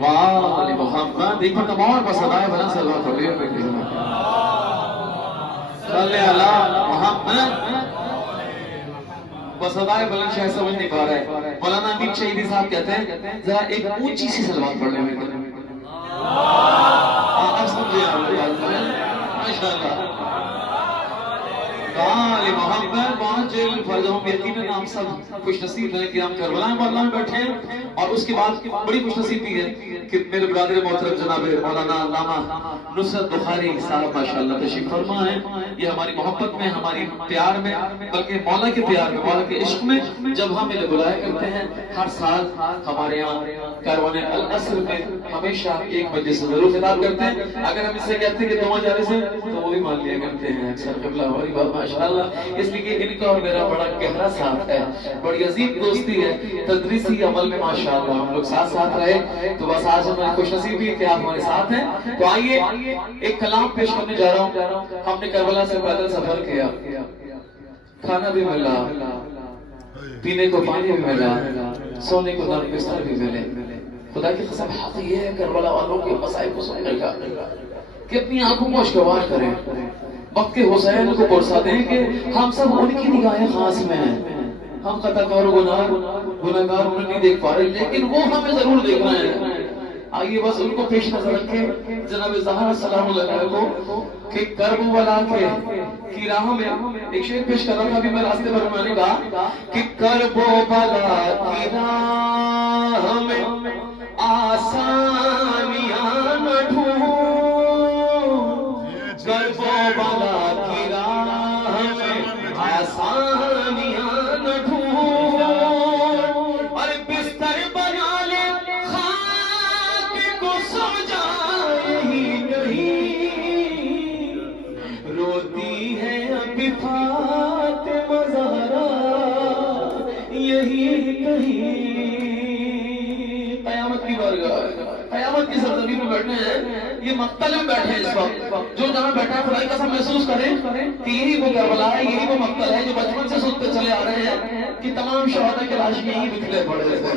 وآل محمد. ایک مرتبہ اور پسند آئے بنا صلوات پڑھیے صلی اللہ محمد. بسدائے بلند شاہ سمجھ نہیں پا رہا ہے. مولانا امین شہیدی صاحب کہتے ہیں ذرا ایک اونچی سی صلوات پڑھ لیں میں. آپ سمجھے ماشاءاللہ. آل محمد. پانچ فرض ہم یقیناً ہم سب خوش نصیب ہیں کہ ہم کربلا میں بیٹھے ہیں. اور اس کے بعد بڑی خوش نصیبی ہے کہ میرے برادر محترم جناب مولانا علامہ نصرت بخاری صاحب ماشاءاللہ تشریف فرما ہے. یہ ہماری محبت میں، ہماری پیار میں، بلکہ مولا کے پیار میں، مولا کے عشق میں جب ہم انہیں بلایا کرتے ہیں ہر سال ہمارے یہاں کاروان العصر میں ہمیشہ ایک بجے سے ضرور خطاب کرتے ہیں. اگر ہم اس سے کہتے ہیں کہ تم جا رہے سے تو وہ بھی مان لیا کرتے ہیں اکثر. قبلہ ہماری بات ماشاءاللہ. اس لیے کہ ان کا اور میرا بڑا گہرا ساتھ ہے، بڑی عظیم دوستی ہے. تدریسی عمل میں ماشاءاللہ ہم لوگ ساتھ ساتھ رہے. تو بس آج ہماری خوش نصیبی ہے کہ آپ ہمارے ساتھ ہیں. تو آئیے ایک کلام پیش کرنے جا رہا ہوں. ہم نے کربلا سے پیدل سفر کیا، کھانا بھی ملا، پینے کو پانی بھی ملا، سونے کو نرم بستر بھی ملے. خدا کی قسم حق یہ ہے کربلا والوں کے مسائل کو سننے کا کہ اپنی آنکھوں کو اشکوار کریں. وقت کے حسین کو پرسا دیں کہ ہم سب ان کی نگاہیں خاص میں ہیں. ہم خطا کار و گناہگار انہیں نہیں دیکھ پا رہے، لیکن وہ ہمیں ضرور دیکھ رہے ہیں. آئیے بس ان کو پیش نظر رکھیں جناب زہرا سلام اللہ علیہ کو کہ کربلا کی راہ میں ایک شعر پیش کر رہا تھا. ابھی میں راستے پر میں نے کہا کہ کربلا کی راہ میں آسانیاں نہ ڈھونڈ، کربلا کی راہ میں آسانیاں نہ ڈھونڈ، اور بستر بنا لے خاک کو سو جائے ہی نہیں. روتی ہے ابھی فاطمہ زہرا یہی کہیں. قیامت کی بارگاہ، قیامت کی سرزمین میں بیٹھے ہیں. یہ مقتل میں بیٹھے ہیں اس وقت. جو جہاں بیٹھا ہے خدا کی قسم محسوس کریں کہ یہی وہ کربلا ہے، یہی وہ مقتل ہے جو بچپن سے سنتے چلے آ رہے ہیں کہ تمام شہداء کے لاشیں یہی بکھرے پڑے تھے،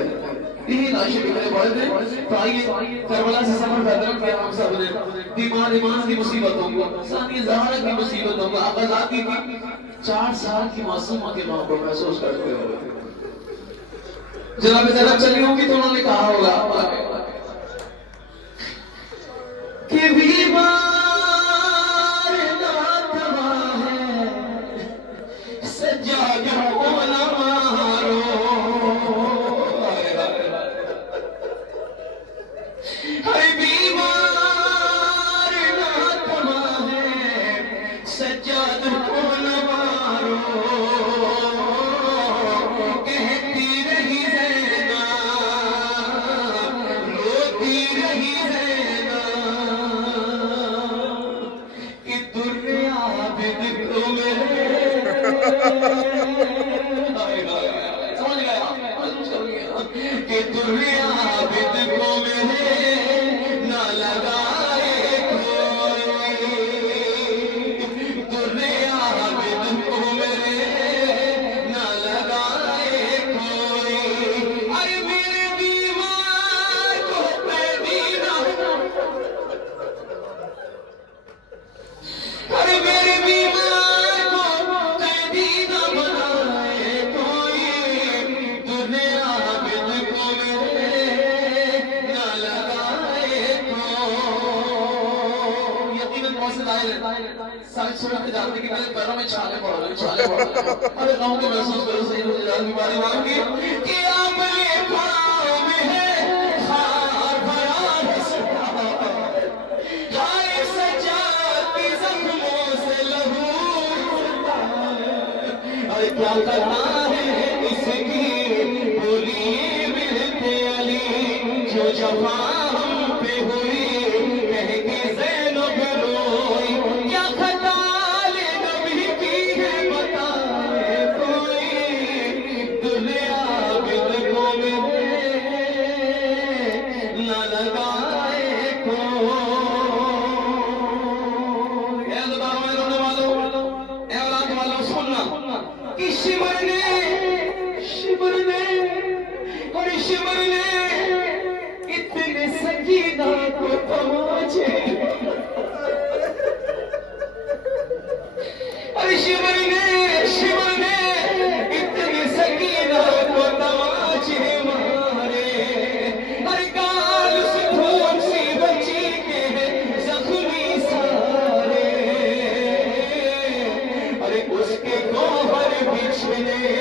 یہی لاشیں بکھرے پڑے تھے. تو آئیے کربلا سے سفر پیدل کیا ہم سب نے. بیمار ایمان کی مصیبتوں کو، ثانی زہرا کی مصیبتوں کو، آغازات کی 4 سال کی معصومہ کے ماں کو محسوس کرتے ہوئے. جناب زینب چلی ہوں گی تو انہوں نے کہا ہوگا کہ بیمار ناتوا ہے سجاد کو نہ مارو. ہر بیمار ناتوا ہے سجاد کو نہ مارو. کہتی رہی زینب، روتی رہی زینب کہ در عابد کو میرے. سمجھ گیا کہ در عابد کو میرے نہ لگائے کوئی. در عابد کو میرے نہ لگائے کوئی. ارے میرے بیمار کو مدینہ، ارے میرے بیمار کو قیدی نہ بنائے کوئی. در عابد کو میرے نہ لگائے کوئی. یقیناً بہت سے ظاہر ہے ساری صورت جانتے کہ میرے پیروں میں چھالے پڑ رہے ہیں، چھالے پڑ رہے ہیں. ارے گاؤں کو محسوس کرو صحیح ہو جائے بیماری وہاں کی کہ آپ یہ پاؤں میں ہے خار بھرا رسوا. ہائے سجاد کی زخموں سے لہو. ارے کیا کرنا ہے اس کی بولی ملتے علی جو جفا ہم پہ ہوئی کہہ کے زینب روئی. کیا خطا نبی کی ہے بتائے کوئی. دنیا عابد کو میرے نہ لگائے کوئی. اے اللہ میں رونے والوں، اے اولاد والوں سننا کہ شمر نے اور شمر نے اتنے سے میرے